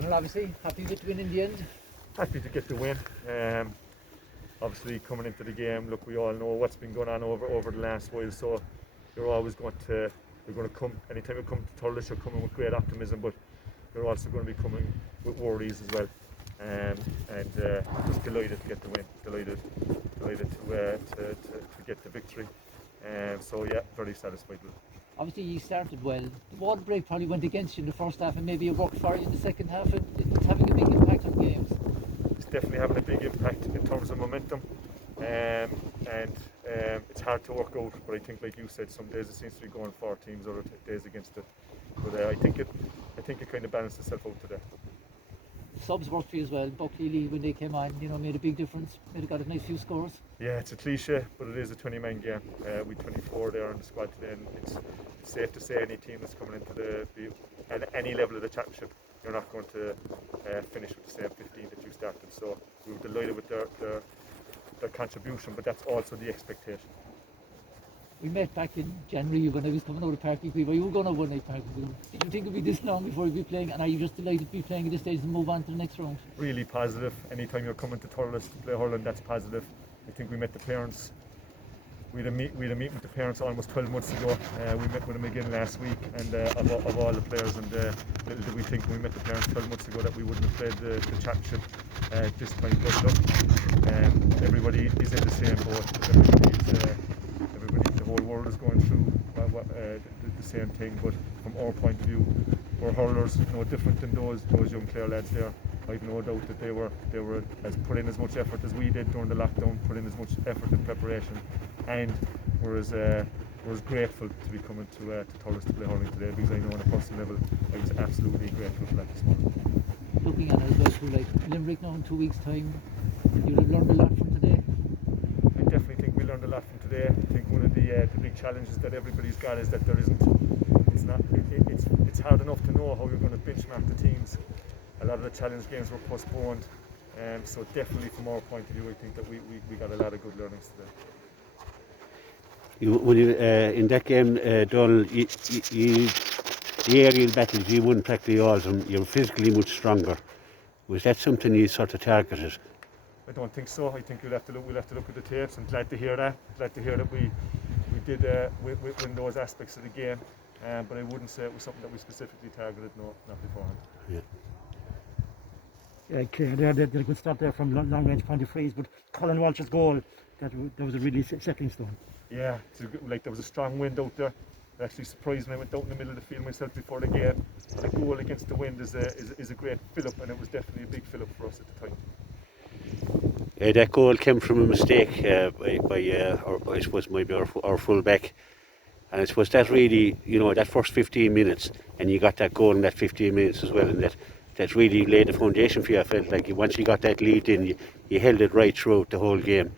Donal, obviously happy with the win in the end. Happy to get the win. Obviously coming into the game, look, we all know what's been going on over the last while, so you're going to come, anytime you come to Thurles, you're coming with great optimism, but you're also going to be coming with worries as well. Just delighted to get the win, delighted to get the victory. So yeah, very satisfied with it. Obviously you started well. The water break probably went against you in the first half and maybe it worked for you in the second half. It's having a big impact on games. It's definitely having a big impact in terms of momentum. It's hard to work out, but I think, like you said, some days it seems to be going for teams, other days against it. But I think it kind of balanced itself out today. Subs worked for you as well. Buckley when they came on, made a big difference. Made got a nice few scores. Yeah, it's a cliche, but it is a 20-man game. We 24 there on the squad today, and it's safe to say any team that's coming into at any level of the championship, you're not going to finish with the same 15 that you started. So we were delighted with their contribution, but that's also the expectation. We met back in January when I was coming out of Parky Creek. You were going to one-night Parky Creek. Did you think it would be this long before you'd be playing? And are you just delighted to be playing at this stage and move on to the next round? Really positive. Anytime you're coming to Thurles to play hurling, that's positive. I think we met the parents. We had a meeting with the parents almost 12 months ago. We met with them again last week, and of all the players. And little did we think when we met the parents 12 months ago that we wouldn't have played the championship this time. But look, everybody is in the same boat. The whole world is going through the same thing, but from our point of view, we're hurlers, no different than those young Clare lads there. I've no doubt that they were put in as much effort as we did during the lockdown, put in as much effort in preparation, and we're as grateful to be coming to Thurles to play hurling today, because I know on a personal level I was absolutely grateful for that this morning. Looking at it as well through like Limerick now in 2 weeks' time, you'll have learned a lot from today. I definitely think we learned a lot from today. I think one of the big challenges that everybody's got is that it's hard enough to know how you're going to benchmark the teams. A lot of the challenge games were postponed, so definitely from our point of view, I think that we got a lot of good learnings today. In that game, Donal, the aerial battles, you won practically all of them. You were physically much stronger. Was that something you sort of targeted? I don't think so. I think we'll have to look at the tapes. I'm glad to hear that. Glad to hear that we did win those aspects of the game. But I wouldn't say it was something that we specifically targeted. No, not beforehand. Yeah. Yeah, Clare, they had a good start there from long range point of freeze, but Colin Walsh's goal, that was a really settling stone. Yeah, there was a strong wind out there. It actually surprised me. I went out in the middle of the field myself before the game. And a goal against the wind is a great fill-up, and it was definitely a big fill-up for us at the time. That goal came from a mistake by I suppose maybe our full back, and I suppose that really, that first 15 minutes, and you got that goal in that 15 minutes as well, and that really laid the foundation for you. I felt like once you got that lead in, you held it right throughout the whole game,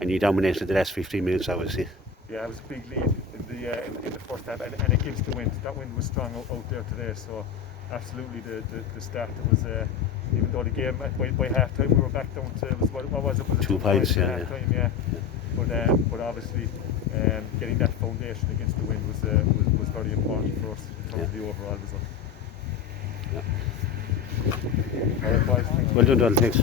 and you dominated the last 15 minutes, obviously. Yeah, it was a big lead in the first half, and against the wind. That wind was strong out there today, so absolutely the start. It was even though the game by half time we were back down to what was it? Was it 2 points, yeah. Half time, yeah. But obviously getting that foundation against the wind was very important for us in terms of the overall result. Yeah. All right, boys, thanks. Well done, thanks.